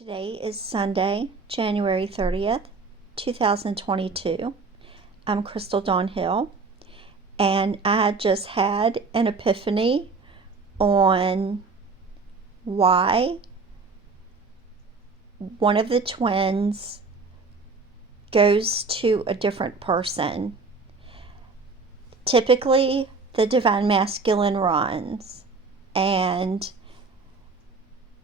Today is Sunday, January 30th, 2022. I'm Crystal Dawn Hill, and I just had an epiphany on why one of the twins goes to a different person. Typically, the divine masculine runs, and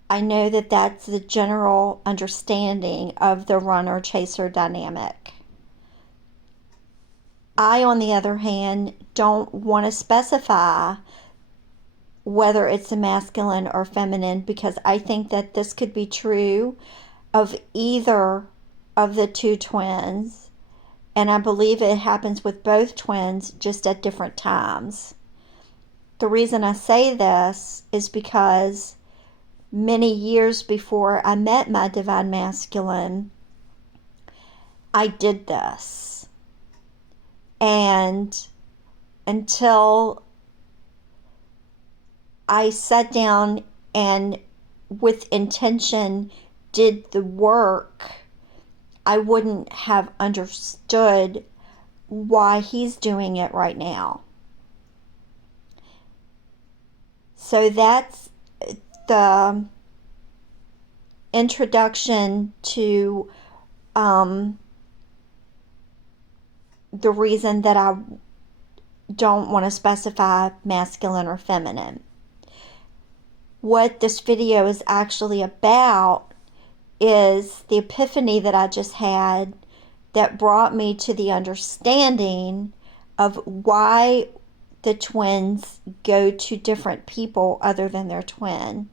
I know that that's the general understanding of the runner-chaser dynamic. I, on the other hand, don't want to specify whether it's a masculine or feminine because I think that this could be true of either of the two twins, and I believe it happens with both twins just at different times. The reason I say this is because many years before I met my divine masculine, I did this. And until I sat down and with intention did the work, I wouldn't have understood why he's doing it right now. So that's the introduction to the reason that I don't want to specify masculine or feminine. What this video is actually about is the epiphany that I just had that brought me to the understanding of why the twins go to different people other than their twin.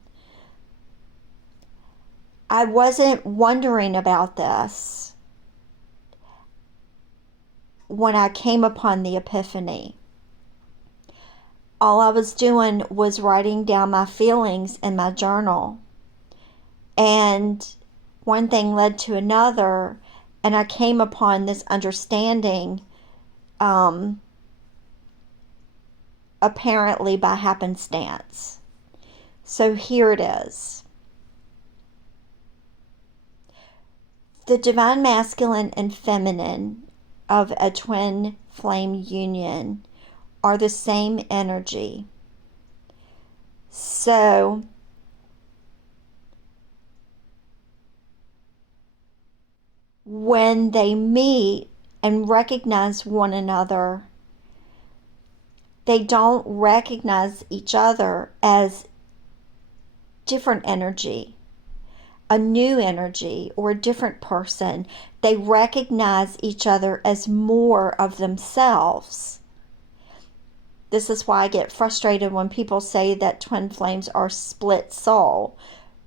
I wasn't wondering about this when I came upon the epiphany. All I was doing was writing down my feelings in my journal. And one thing led to another, and I came upon this understanding apparently by happenstance. So here it is. The divine masculine and feminine of a twin flame union are the same energy. So when they meet and recognize one another, they don't recognize each other as different energy, a new energy, or a different person. They recognize each other as more of themselves. This is why I get frustrated when people say that twin flames are split soul.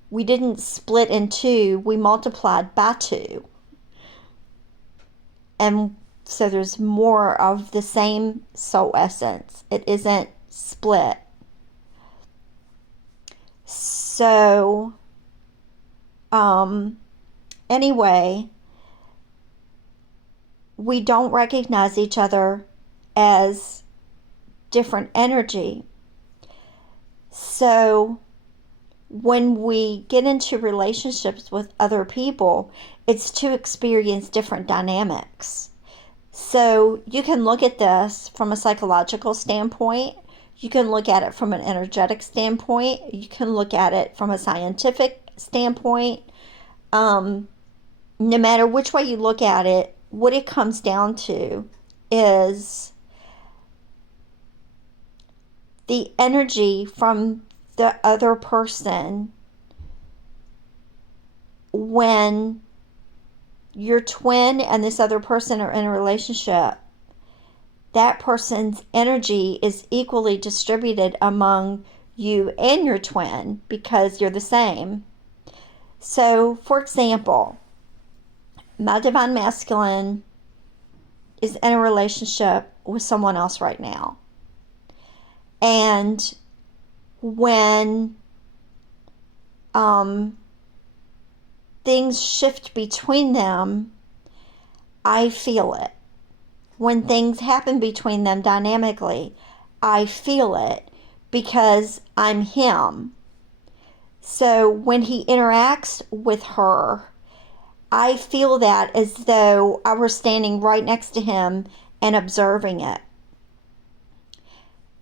We didn't split in two, we multiplied by two. And so there's more of the same soul essence. It isn't split. So, anyway, we don't recognize each other as different energy. So, when we get into relationships with other people, it's to experience different dynamics. So you can look at this from a psychological standpoint. You can look at it from an energetic standpoint. You can look at it from a scientific standpoint. No matter which way you look at it, what it comes down to is the energy from the other person when your twin and this other person are in a relationship. That person's energy is equally distributed among you and your twin because you're the same. So, for example, my divine masculine is in a relationship with someone else right now. And when things shift between them, I feel it. When things happen between them dynamically, I feel it because I'm him. So when he interacts with her, I feel that as though I were standing right next to him and observing it.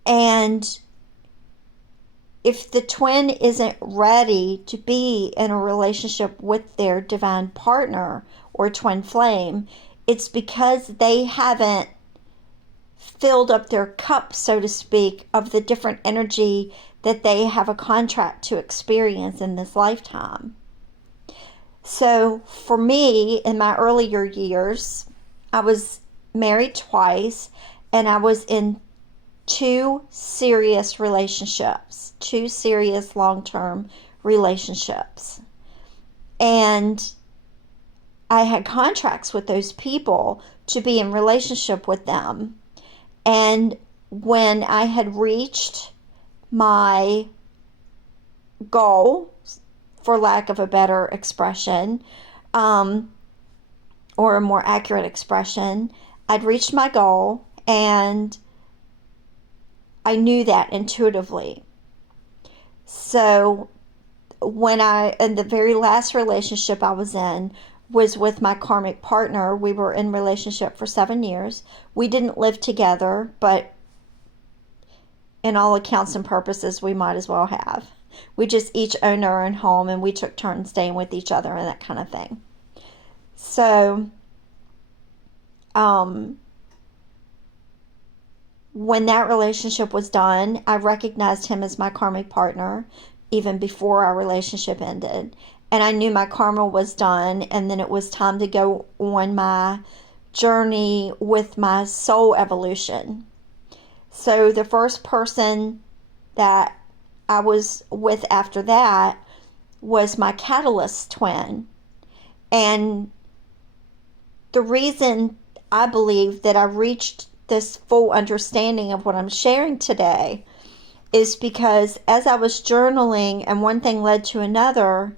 And if the twin isn't ready to be in a relationship with their divine partner or twin flame, it's because they haven't filled up their cup, so to speak, of the different energy that they have a contract to experience in this lifetime. So for me, in my earlier years, I was married twice, and I was in two serious relationships, two serious long-term relationships. And I had contracts with those people to be in relationship with them. And when I had reached my goal, for lack of a better expression, or a more accurate expression, I'd reached my goal, and I knew that intuitively. So in the very last relationship I was in was with my karmic partner. We were in relationship for 7 years. We didn't live together, but in all accounts and purposes, we might as well have. We just each owned our own home, and we took turns staying with each other and that kind of thing. So, when that relationship was done, I recognized him as my karmic partner even before our relationship ended. And I knew my karma was done, and then it was time to go on my journey with my soul evolution. So the first person that I was with after that was my catalyst twin. And the reason I believe that I reached this full understanding of what I'm sharing today is because as I was journaling and one thing led to another,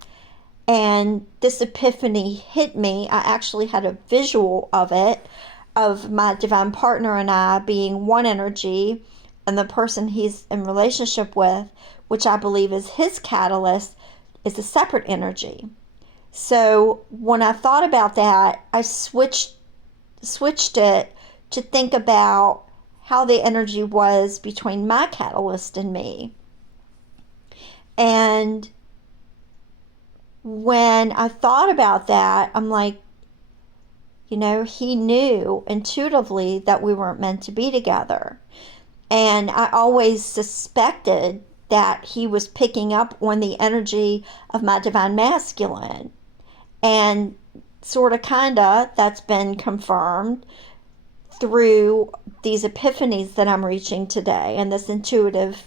and this epiphany hit me, I actually had a visual of it, of my divine partner and I being one energy, and the person he's in relationship with, which I believe is his catalyst, is a separate energy. So when I thought about that, I switched it to think about how the energy was between my catalyst and me. And when I thought about that, I'm like, he knew intuitively that we weren't meant to be together. And I always suspected that he was picking up on the energy of my divine masculine. And sort of, kind of, that's been confirmed through these epiphanies that I'm reaching today and this intuitive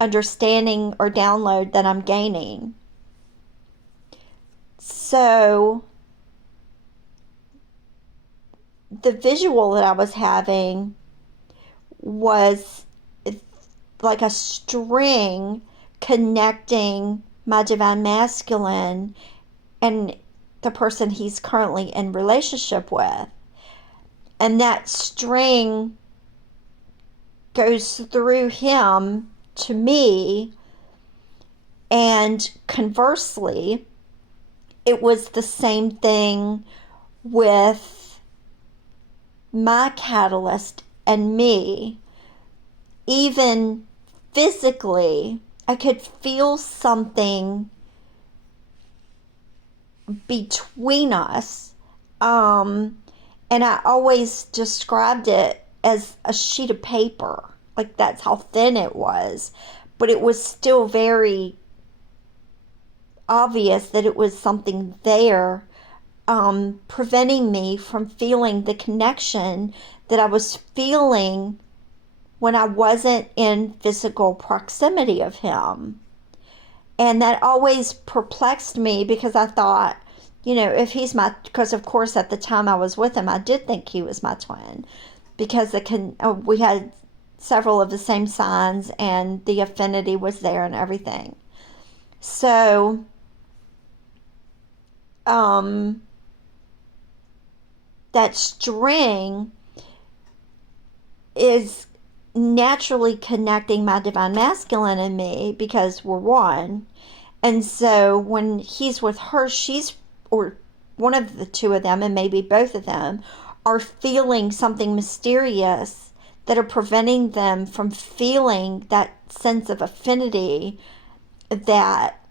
understanding or download that I'm gaining. So the visual that I was having was like a string connecting my divine masculine and the person he's currently in relationship with. And that string goes through him to me, and conversely, it was the same thing with my catalyst and me. Even physically, I could feel something between us. And I always described it as a sheet of paper. Like, that's how thin it was. But it was still very obvious that it was something there, preventing me from feeling the connection that I was feeling when I wasn't in physical proximity of him. And that always perplexed me, because I thought, if he's because of course at the time I was with him, I did think he was my twin, because we had several of the same signs and the affinity was there and everything. So, that string is naturally connecting my divine masculine and me because we're one. And so when he's with her, or one of the two of them, and maybe both of them, are feeling something mysterious that are preventing them from feeling that sense of affinity that,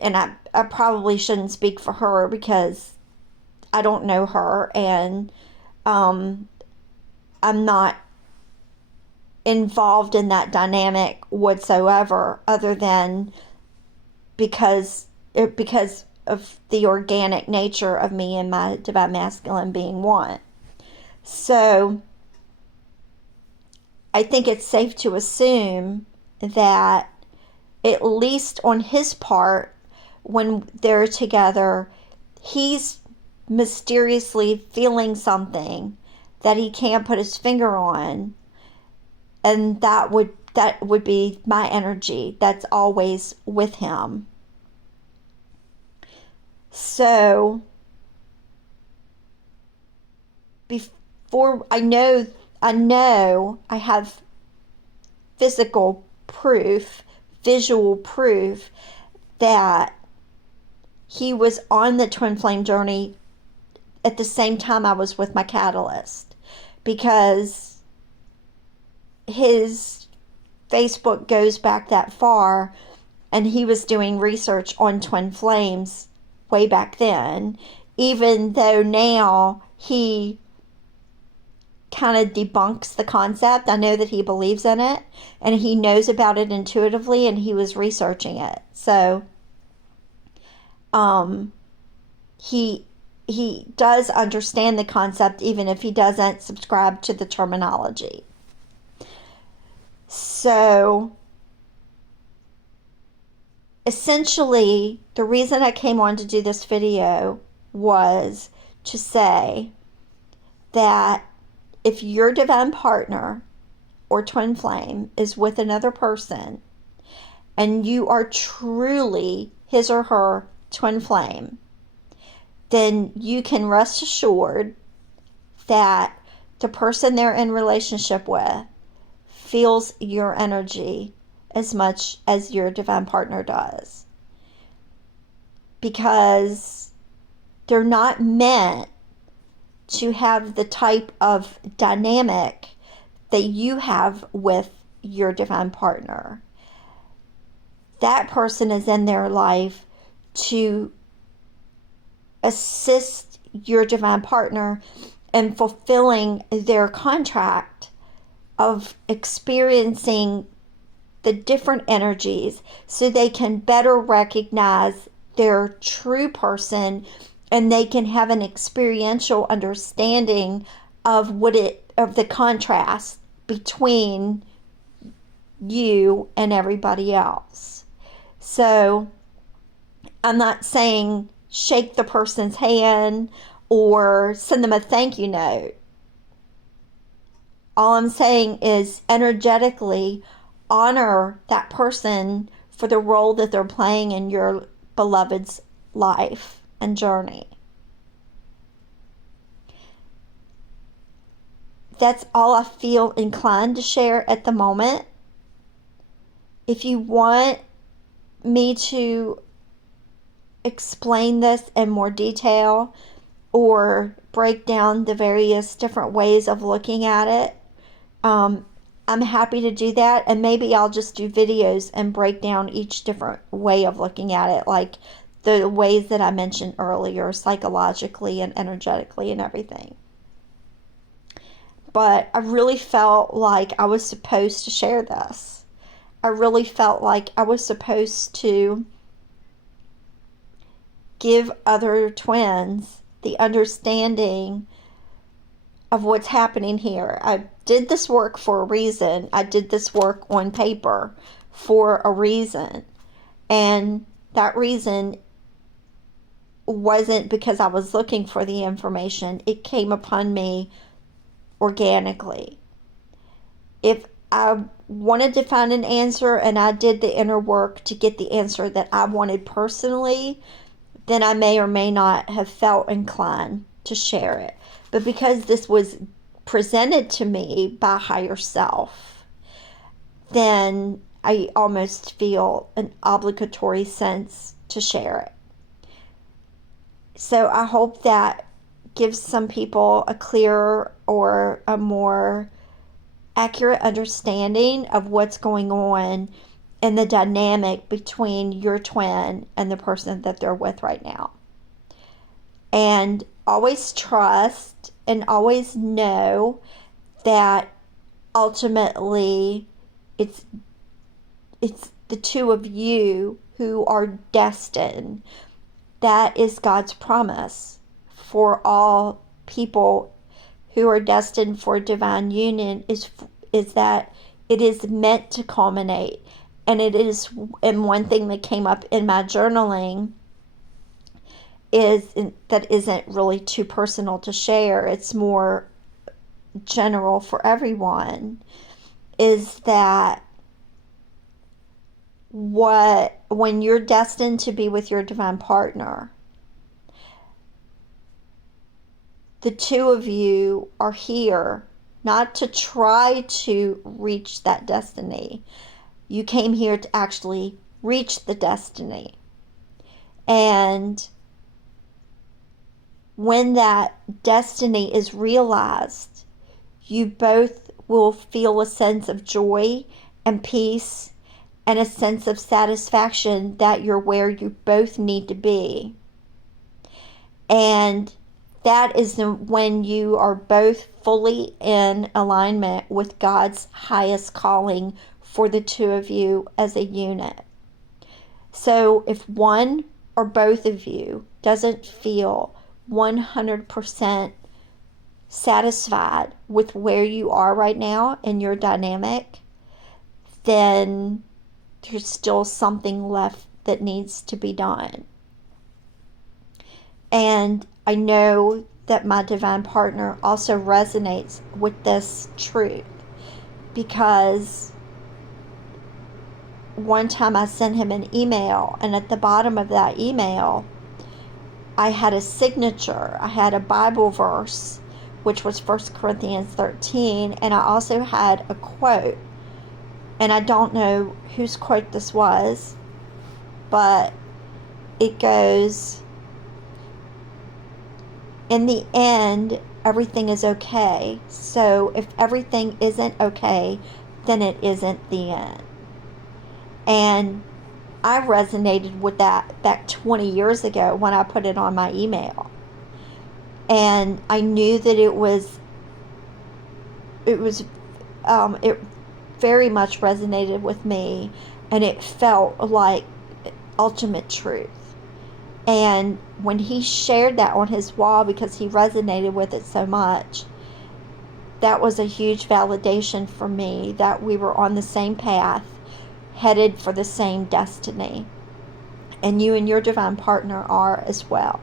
and I probably shouldn't speak for her because I don't know her, and um, I'm not involved in that dynamic whatsoever, other than because of the organic nature of me and my divine masculine being one. So I think it's safe to assume that, at least on his part, when they're together, he's mysteriously feeling something that he can't put his finger on, and that would be my energy that's always with him. So before I know I have physical proof, visual proof that he was on the twin flame journey at the same time I was with my catalyst, because his Facebook goes back that far, and he was doing research on twin flames way back then, even though now he kind of debunks the concept. I know that he believes in it and he knows about it intuitively, and he was researching it. So um he does understand the concept, even if he doesn't subscribe to the terminology. So essentially, the reason I came on to do this video was to say that if your divine partner or twin flame is with another person and you are truly his or her twin flame, then you can rest assured that the person they're in relationship with feels your energy as much as your divine partner does, because they're not meant to have the type of dynamic that you have with your divine partner. That person is in their life to assist your divine partner in fulfilling their contract of experiencing the different energies, so they can better recognize their true person, and they can have an experiential understanding of the contrast between you and everybody else. So I'm not saying shake the person's hand or send them a thank you note. All I'm saying is energetically honor that person for the role that they're playing in your beloved's life and journey. That's all I feel inclined to share at the moment. If you want me to explain this in more detail or break down the various different ways of looking at it, I'm happy to do that, and maybe I'll just do videos and break down each different way of looking at it, like the ways that I mentioned earlier, psychologically and energetically and everything. But I really felt like I was supposed to share this. I really felt like I was supposed to give other twins the understanding of what's happening here. I did this work for a reason. I did this work on paper for a reason. And that reason wasn't because I was looking for the information. It came upon me organically. If I wanted to find an answer and I did the inner work to get the answer that I wanted personally, then I may or may not have felt inclined to share it. But because this was presented to me by higher self, then I almost feel an obligatory sense to share it. So I hope that gives some people a clearer or a more accurate understanding of what's going on in the dynamic between your twin and the person that they're with right now. And always trust and always know that ultimately it's the two of you who are destined. That is God's promise for all people who are destined for divine union, is that it is meant to culminate. And it is, and one thing that came up in my journaling is that isn't really too personal to share, it's more general for everyone, is that when you're destined to be with your divine partner, the two of you are here not to try to reach that destiny. You came here to actually reach the destiny. And when that destiny is realized, you both will feel a sense of joy and peace and a sense of satisfaction that you're where you both need to be. And that is when you are both fully in alignment with God's highest calling for the two of you as a unit. So if one or both of you doesn't feel 100% satisfied with where you are right now in your dynamic, then there's still something left that needs to be done. And I know that my divine partner also resonates with this truth, because one time I sent him an email, and at the bottom of that email I had a signature. I had a Bible verse, which was 1 Corinthians 13, and I also had a quote. And I don't know whose quote this was, but it goes, "In the end, everything is okay. So if everything isn't okay, then it isn't the end." And I resonated with that back 20 years ago when I put it on my email. And I knew that it very much resonated with me, and it felt like ultimate truth. And when he shared that on his wall, because he resonated with it so much, that was a huge validation for me that we were on the same path, headed for the same destiny. And you and your divine partner are as well.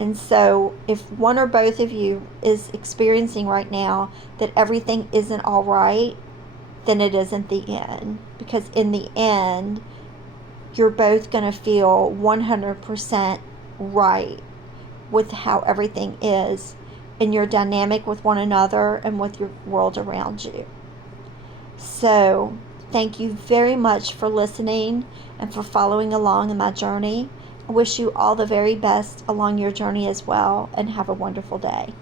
And so if one or both of you is experiencing right now that everything isn't all right, then it isn't the end. Because in the end, you're both going to feel 100% right with how everything is in your dynamic with one another and with your world around you. So thank you very much for listening and for following along in my journey. I wish you all the very best along your journey as well, and have a wonderful day.